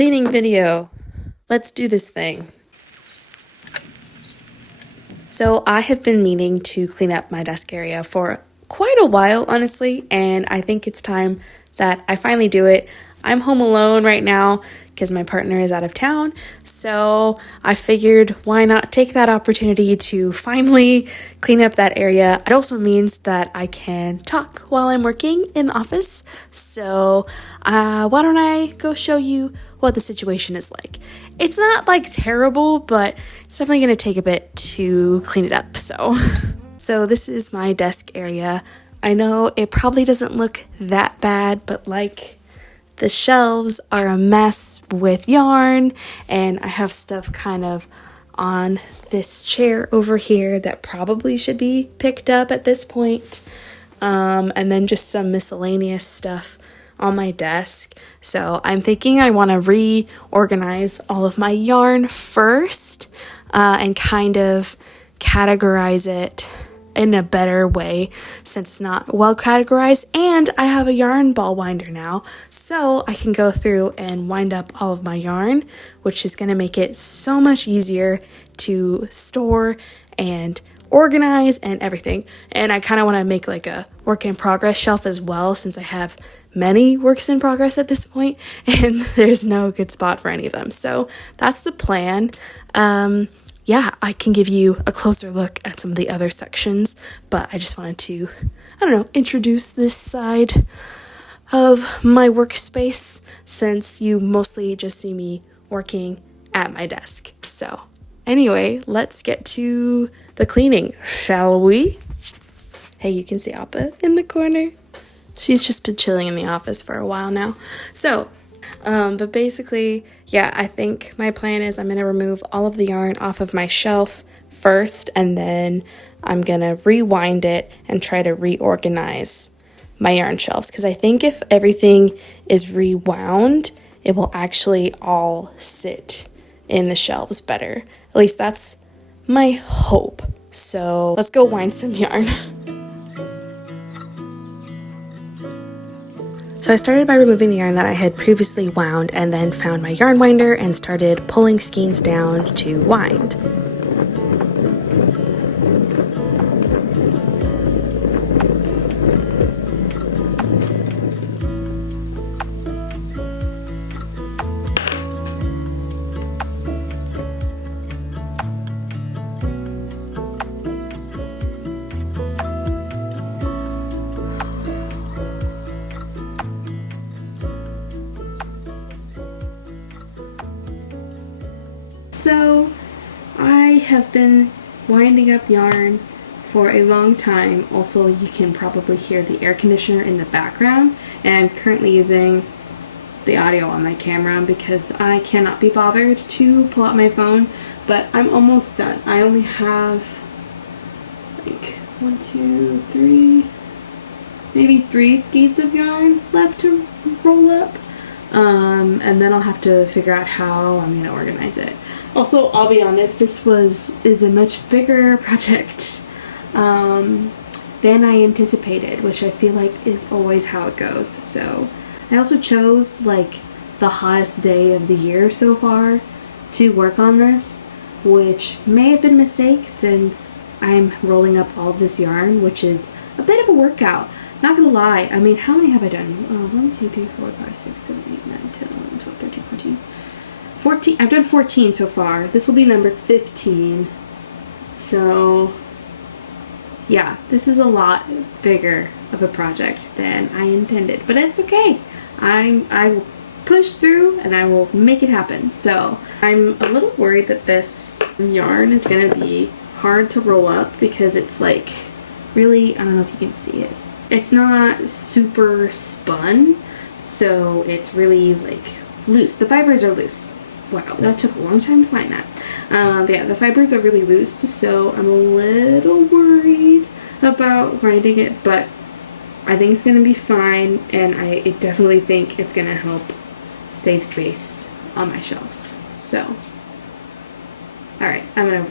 cleaning video. Let's do this thing. So I have been meaning to clean up my desk area for quite a while, honestly, and I think it's time that I finally do it. I'm home alone right now because my partner is out of town, so I figured why not take that opportunity to finally clean up that area. It also means that I can talk while I'm working in the office, so why don't I go show you what the situation is like. It's not like terrible, but it's definitely going to take a bit to clean it up, So this is my desk area. I know it probably doesn't look that bad, but like the shelves are a mess with yarn, and I have stuff kind of on this chair over here that probably should be picked up at this point. And then just some miscellaneous stuff on my desk. So I'm thinking I want to reorganize all of my yarn first and kind of categorize it in a better way since it's not well categorized, and I have a yarn ball winder now, so I can go through and wind up all of my yarn, which is going to make it so much easier to store and organize and everything. And I kind of want to make like a work in progress shelf as well, since I have many works in progress at this point and there's no good spot for any of them. So that's the plan. Yeah, I can give you a closer look at some of the other sections, but I just wanted to, introduce this side of my workspace since you mostly just see me working at my desk. So anyway, let's get to the cleaning, shall we? Hey, you can see Appa in the corner. She's just been chilling in the office for a while now. So, but basically, yeah, I think my plan is I'm going to remove all of the yarn off of my shelf first, and then I'm going to rewind it and try to reorganize my yarn shelves. Because I think if everything is rewound, it will actually all sit in the shelves better. At least that's my hope. So let's go wind some yarn. So I started by removing the yarn that I had previously wound, and then found my yarn winder and started pulling skeins down to wind. So I have been winding up yarn for a long time. Also, you can probably hear the air conditioner in the background, and I'm currently using the audio on my camera because I cannot be bothered to pull out my phone, but I'm almost done. I only have like 1, 2, 3, maybe 3 skeins of yarn left to roll up. And then I'll have to figure out how I'm going to organize it. Also, I'll be honest, this is a much bigger project than I anticipated, which I feel like is always how it goes. So I also chose like the hottest day of the year so far to work on this, which may have been a mistake since I'm rolling up all of this yarn, which is a bit of a workout. Not gonna lie, I mean, how many have I done? 1, 2, 3, 4, 5, 6, 7, 8, 9, 10, 11, 12, 13, 14. 14. I've done 14 so far. This will be number 15. So, yeah, this is a lot bigger of a project than I intended. But it's okay. I will push through and I will make it happen. So, I'm a little worried that this yarn is gonna be hard to roll up because it's like really, I don't know if you can see it. It's not super spun, so it's really like loose. The fibers are loose. Wow, that took a long time to find that. But yeah, the fibers are really loose, so I'm a little worried about winding it, but I think it's gonna be fine, and I definitely think it's gonna help save space on my shelves. So, all right, I'm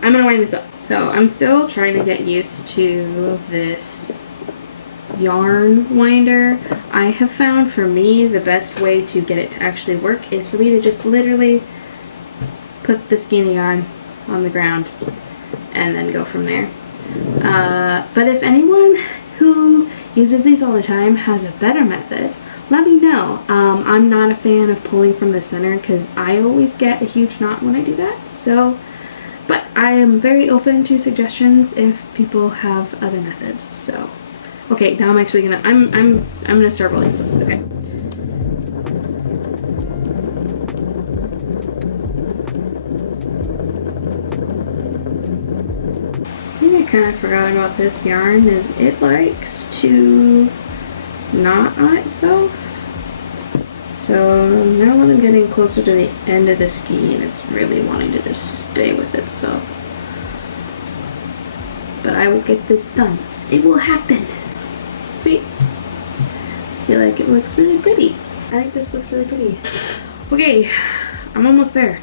gonna wind this up. So I'm still trying to get used to this yarn winder, I have found for me the best way to get it to actually work is for me to just literally put the skein yarn on the ground and then go from there. But if anyone who uses these all the time has a better method, let me know. I'm not a fan of pulling from the center because I always get a huge knot when I do that. So, but I am very open to suggestions if people have other methods. So, okay, now I'm actually gonna I'm gonna start rolling some. Okay. I think I kind of forgot about this yarn. Is it likes to knot on itself? So now when I'm getting closer to the end of the skein, it's really wanting to just stay with itself. But I will get this done. It will happen. Sweet. I feel like it looks really pretty. I think this looks really pretty. Okay, I'm almost there.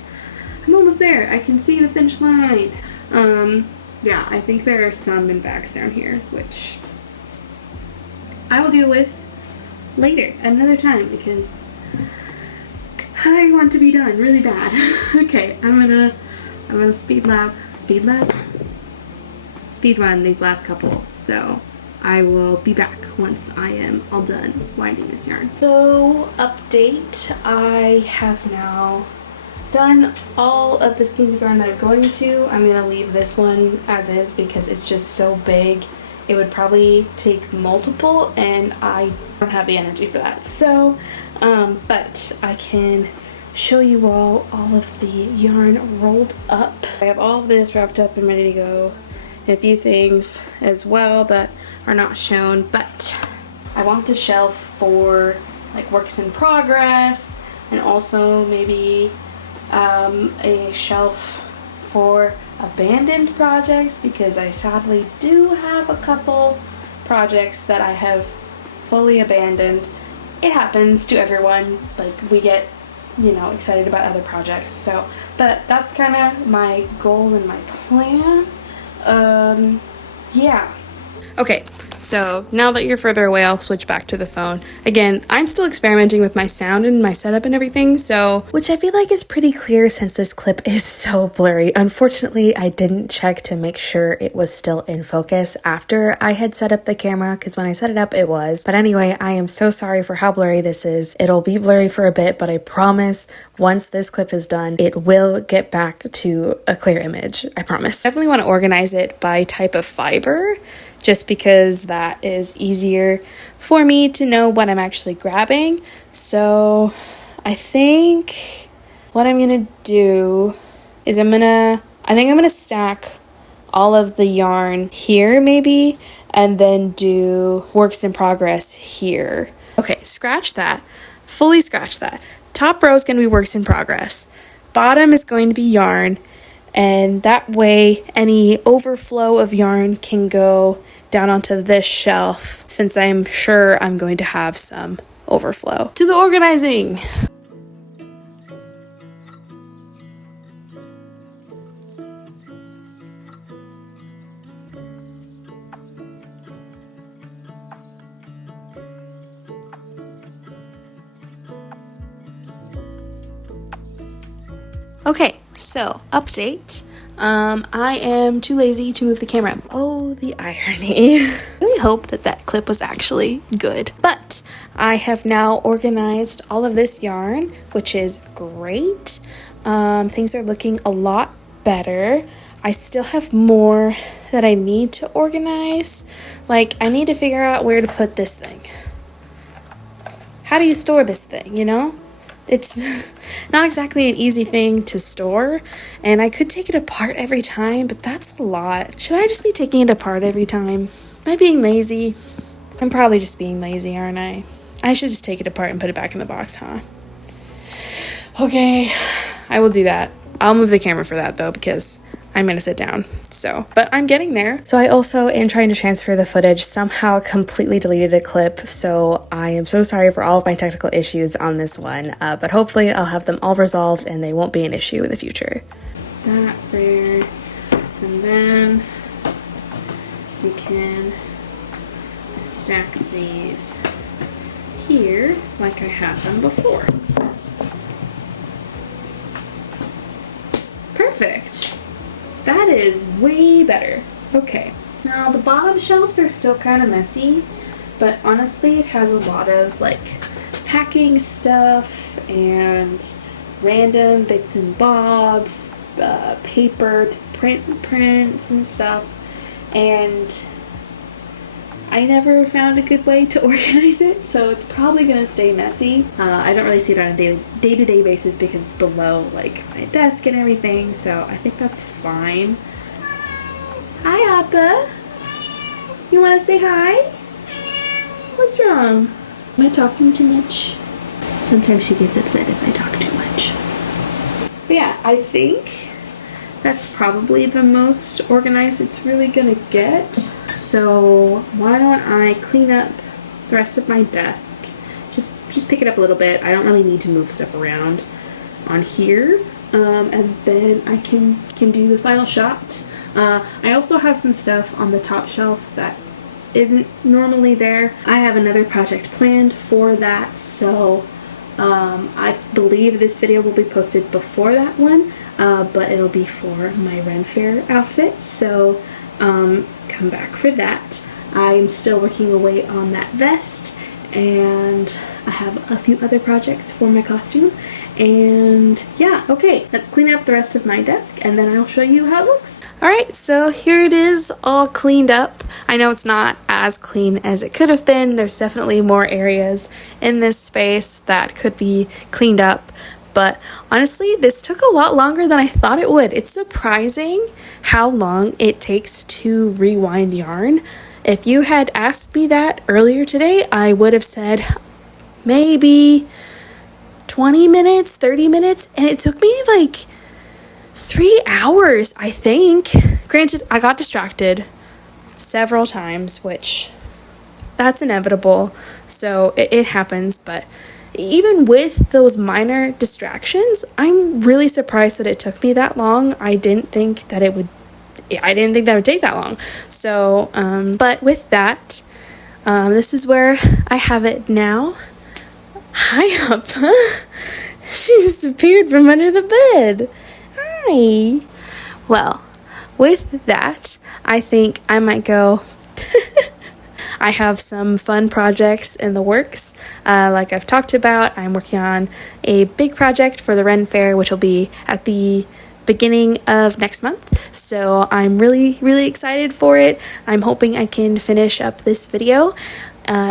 I'm almost there. I can see the finish line. Yeah, I think there are some impacts down here, which I will deal with later, another time, because I want to be done really bad. Okay, I'm gonna speed run these last couple, so I will be back once I am all done winding this yarn. So, update, I have now done all of the skeins of yarn that I'm going to. I'm gonna leave this one as is because it's just so big. It would probably take multiple and I don't have the energy for that. So, but I can show you all of the yarn rolled up. I have all of this wrapped up and ready to go. And a few things as well that are not shown, but I want a shelf for like works in progress and also maybe a shelf for abandoned projects, because I sadly do have a couple projects that I have fully abandoned. It happens to everyone, like we get, you know, excited about other projects. So, but that's kind of my goal and my plan. Yeah. Okay, so now that you're further away, I'll switch back to the phone. Again, I'm still experimenting with my sound and my setup and everything, so, which I feel like is pretty clear since this clip is so blurry. Unfortunately, I didn't check to make sure it was still in focus after I had set up the camera, because when I set it up, it was. But anyway, I am so sorry for how blurry this is. It'll be blurry for a bit, but I promise once this clip is done, it will get back to a clear image. I promise. I definitely want to organize it by type of fiber, just because that is easier for me to know what I'm actually grabbing. So I think what I'm gonna do is I think I'm gonna stack all of the yarn here maybe, and then do works in progress here. Okay, scratch that. Fully scratch that. Top row is gonna be works in progress. Bottom is going to be yarn, and that way any overflow of yarn can go down onto this shelf, since I'm sure I'm going to have some overflow. To the organizing! Okay, so update. I am too lazy to move the camera. Oh, the irony. I really hope that clip was actually good. But I have now organized all of this yarn, which is great. Things are looking a lot better. I still have more that I need to organize. Like, I need to figure out where to put this thing. How do you store this thing, you know? It's not exactly an easy thing to store, and I could take it apart every time, but that's a lot. Should I just be taking it apart every time? Am I being lazy? I'm probably just being lazy, aren't I? I should just take it apart and put it back in the box, huh? Okay, I will do that. I'll move the camera for that, though, because I'm gonna sit down. So, but I'm getting there. So I also am trying to transfer the footage, somehow completely deleted a clip. So I am so sorry for all of my technical issues on this one, but hopefully I'll have them all resolved and they won't be an issue in the future. That there, and then we can stack these here like I had them before. Perfect. That is way better. Okay. Now the bottom shelves are still kind of messy, but honestly it has a lot of like packing stuff and random bits and bobs, paper to print prints and stuff, and I never found a good way to organize it, so it's probably gonna stay messy. I don't really see it on a day-to-day basis because it's below like my desk and everything, so I think that's fine. Hi, Appa. You wanna say hi? What's wrong? Am I talking too much? Sometimes she gets upset if I talk too much. But yeah, I think that's probably the most organized it's really gonna get. So why don't I clean up the rest of my desk? Just pick it up a little bit. I don't really need to move stuff around on here. And then I can do the final shot. I also have some stuff on the top shelf that isn't normally there. I have another project planned for that, so I believe this video will be posted before that one, but it'll be for my Ren Fair outfit, so come back for that. I'm still working away on that vest, and I have a few other projects for my costume. And yeah, okay, let's clean up the rest of my desk and then I'll show you how it looks. Alright, so here it is, all cleaned up. I know it's not as clean as it could have been. There's definitely more areas in this space that could be cleaned up, but honestly, this took a lot longer than I thought it would. It's surprising how long it takes to rewind yarn. If you had asked me that earlier today, I would have said maybe 20 minutes, 30 minutes, and it took me like 3 hours, I think. Granted, I got distracted several times, which that's inevitable, so it happens, but even with those minor distractions, I'm really surprised that it took me that long. I didn't think that it would take that long. So, but with that, this is where I have it now. Hi, Appa. She disappeared from under the bed. Hi. Well, with that, I think I might go. I have some fun projects in the works. Like I've talked about, I'm working on a big project for the Ren Fair, which will be at the beginning of next month, so I'm really excited for it. I'm hoping I can finish up this video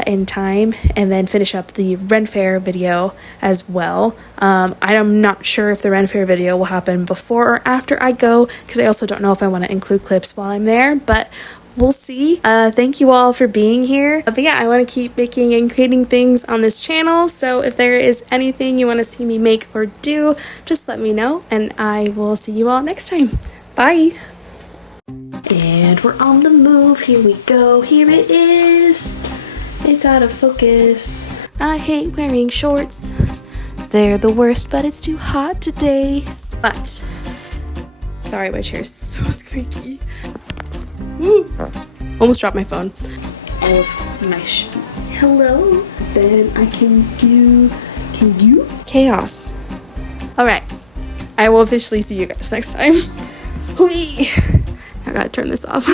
in time and then finish up the Ren Fair video as well. I'm not sure if the Ren Fair video will happen before or after I go, because I also don't know if I want to include clips while I'm there, but we'll see. Thank you all for being here. But yeah, I want to keep making and creating things on this channel, so if there is anything you want to see me make or do, just let me know, and I will see you all next time. Bye! And we're on the move. Here we go. Here it is. It's out of focus. I hate wearing shorts. They're the worst, but it's too hot today. But, sorry, my chair's so squeaky. Woo. Almost dropped my phone. Hello. Then I can do chaos. Alright. I will officially see you guys next time. Whee! I gotta turn this off.